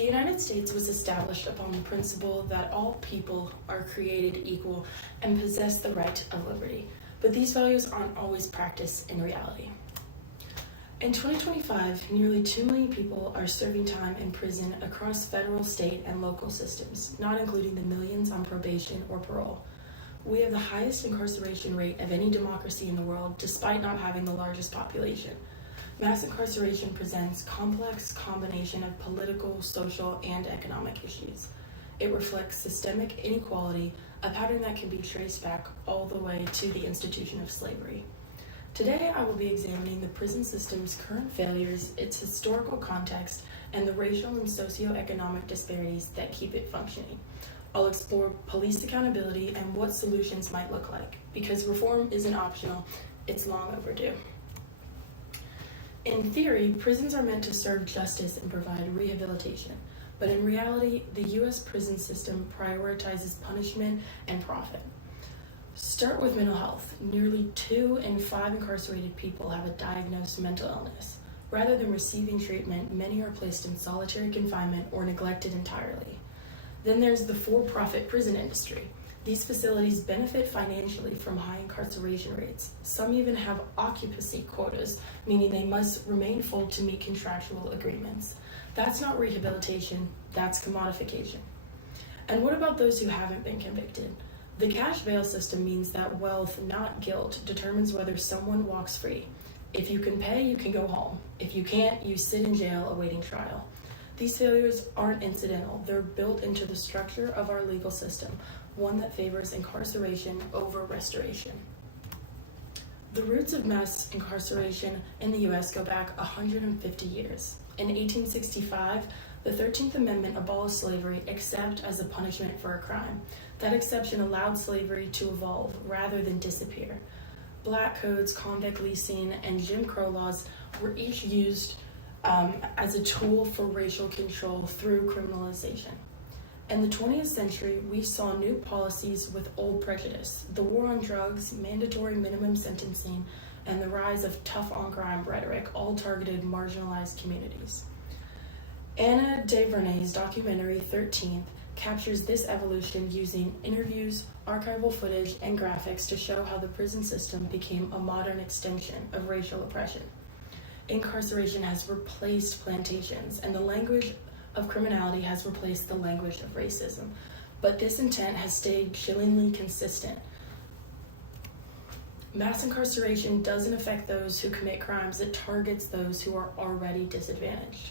The United States was established upon the principle that all people are created equal and possess the right of liberty, but these values aren't always practiced in reality. In 2025, nearly 2 million people are serving time in prison across federal, state, and local systems, not including the millions on probation or parole. We have the highest incarceration rate of any democracy in the world, despite not having the largest population. Mass incarceration presents complex combination of political, social, and economic issues. It reflects systemic inequality, a pattern that can be traced back all the way to the institution of slavery. Today, I will be examining the prison system's current failures, its historical context, and the racial and socioeconomic disparities that keep it functioning. I'll explore police accountability and what solutions might look like, because reform isn't optional, it's long overdue. In theory, prisons are meant to serve justice and provide rehabilitation, but in reality, the U.S. prison system prioritizes punishment and profit. Start with mental health. Nearly 2 in 5 incarcerated people have a diagnosed mental illness. Rather than receiving treatment, many are placed in solitary confinement or neglected entirely. Then there's the for-profit prison industry. These facilities benefit financially from high incarceration rates. Some even have occupancy quotas, meaning they must remain full to meet contractual agreements. That's not rehabilitation, that's commodification. And what about those who haven't been convicted? The cash bail system means that wealth, not guilt, determines whether someone walks free. If you can pay, you can go home. If you can't, you sit in jail awaiting trial. These failures aren't incidental. They're built into the structure of our legal system, one that favors incarceration over restoration. The roots of mass incarceration in the U.S. go back 150 years. In 1865, the 13th Amendment abolished slavery except as a punishment for a crime. That exception allowed slavery to evolve rather than disappear. Black codes, convict leasing, and Jim Crow laws were each used as a tool for racial control through criminalization. In the 20th century, we saw new policies with old prejudice: the war on drugs, mandatory minimum sentencing, and the rise of tough-on-crime rhetoric, all targeted marginalized communities. Anna DuVernay's documentary 13th captures this evolution using interviews, archival footage, and graphics to show how the prison system became a modern extension of racial oppression. Incarceration has replaced plantations, and the language of criminality has replaced the language of racism. But this intent has stayed chillingly consistent. Mass incarceration doesn't affect those who commit crimes, it targets those who are already disadvantaged.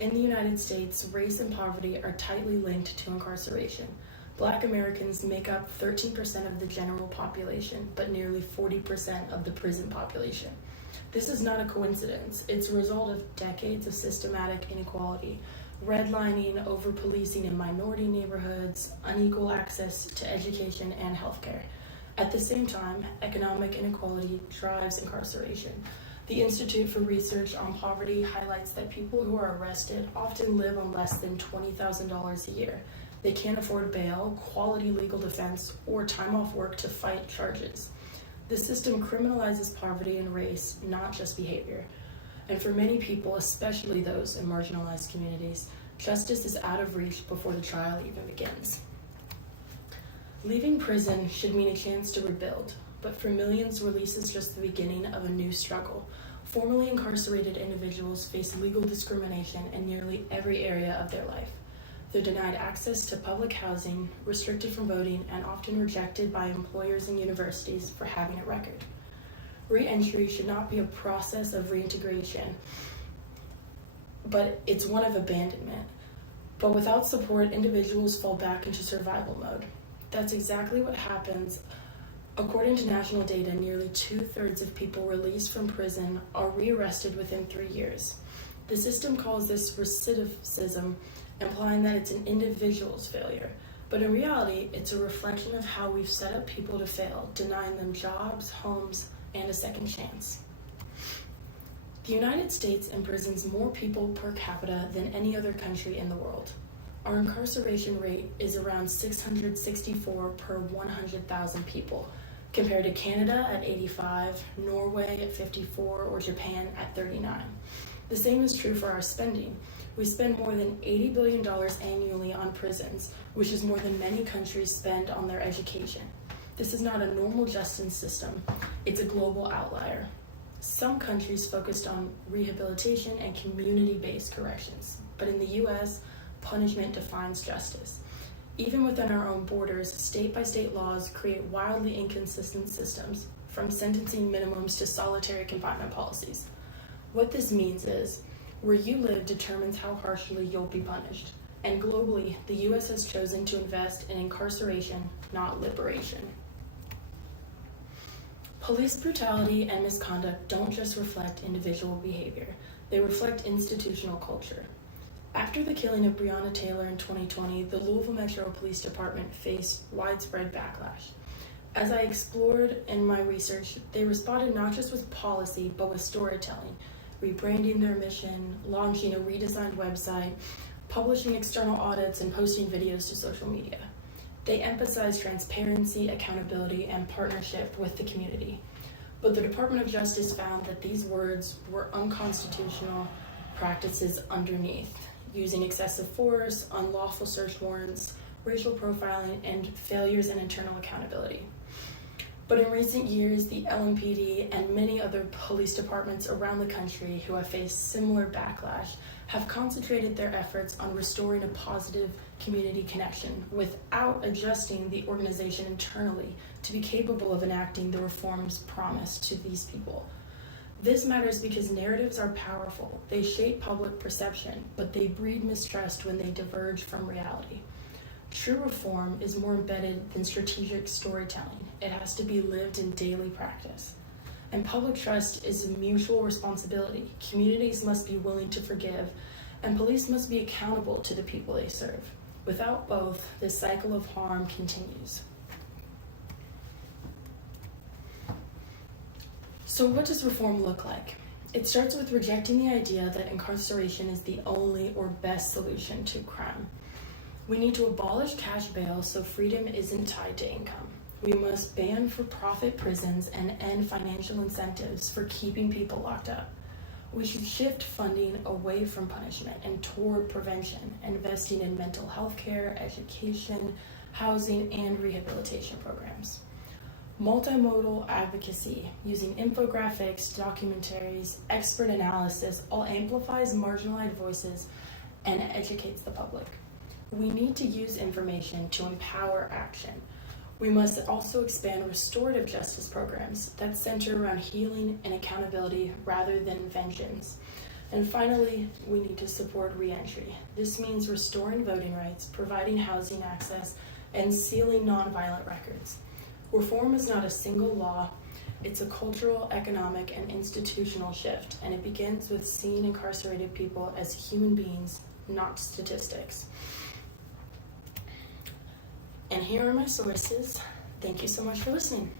In the United States, race and poverty are tightly linked to incarceration. Black Americans make up 13% of the general population, but nearly 40% of the prison population. This is not a coincidence. It's a result of decades of systematic inequality, redlining, over-policing in minority neighborhoods, unequal access to education and healthcare. At the same time, economic inequality drives incarceration. The Institute for Research on Poverty highlights that people who are arrested often live on less than $20,000 a year. They can't afford bail, quality legal defense, or time off work to fight charges. The system criminalizes poverty and race, not just behavior. And for many people, especially those in marginalized communities, justice is out of reach before the trial even begins. Leaving prison should mean a chance to rebuild, but for millions, release is just the beginning of a new struggle. Formerly incarcerated individuals face legal discrimination in nearly every area of their life. They're denied access to public housing, restricted from voting, and often rejected by employers and universities for having a record. Re-entry should not be a process of reintegration, but it's one of abandonment. But without support, individuals fall back into survival mode. That's exactly what happens. According to national data, nearly 2/3 of people released from prison are rearrested within 3 years. The system calls this recidivism, implying that it's an individual's failure. But in reality, it's a reflection of how we've set up people to fail, denying them jobs, homes, and a second chance. The United States imprisons more people per capita than any other country in the world. Our incarceration rate is around 664 per 100,000 people, compared to Canada at 85, Norway at 54, or Japan at 39. The same is true for our spending. We spend more than $80 billion annually on prisons, which is more than many countries spend on their education. This is not a normal justice system, it's a global outlier. Some countries focused on rehabilitation and community-based corrections, but in the US, punishment defines justice. Even within our own borders, state-by-state laws create wildly inconsistent systems, from sentencing minimums to solitary confinement policies. What this means is, where you live determines how harshly you'll be punished. And globally, the US has chosen to invest in incarceration, not liberation. Police brutality and misconduct don't just reflect individual behavior, they reflect institutional culture. After the killing of Breonna Taylor in 2020, the Louisville Metro Police Department faced widespread backlash. As I explored in my research, they responded not just with policy, but with storytelling, rebranding their mission, launching a redesigned website, publishing external audits, and posting videos to social media. They emphasized transparency, accountability, and partnership with the community. But the Department of Justice found that these words were unconstitutional practices underneath, using excessive force, unlawful search warrants, racial profiling, and failures in internal accountability. But in recent years, the LMPD and many other police departments around the country who have faced similar backlash have concentrated their efforts on restoring a positive community connection without adjusting the organization internally to be capable of enacting the reforms promised to these people. This matters because narratives are powerful. They shape public perception, but they breed mistrust when they diverge from reality. True reform is more embedded than strategic storytelling. It has to be lived in daily practice. And public trust is a mutual responsibility. Communities must be willing to forgive, and police must be accountable to the people they serve. Without both, this cycle of harm continues. So what does reform look like? It starts with rejecting the idea that incarceration is the only or best solution to crime. We need to abolish cash bail so freedom isn't tied to income. We must ban for-profit prisons and end financial incentives for keeping people locked up. We should shift funding away from punishment and toward prevention, investing in mental health care, education, housing, and rehabilitation programs. Multimodal advocacy, using infographics, documentaries, expert analysis, all amplifies marginalized voices and educates the public. We need to use information to empower action. We must also expand restorative justice programs that center around healing and accountability rather than vengeance. And finally, we need to support reentry. This means restoring voting rights, providing housing access, and sealing nonviolent records. Reform is not a single law, it's a cultural, economic, and institutional shift, and it begins with seeing incarcerated people as human beings, not statistics. And here are my sources. Thank you so much for listening.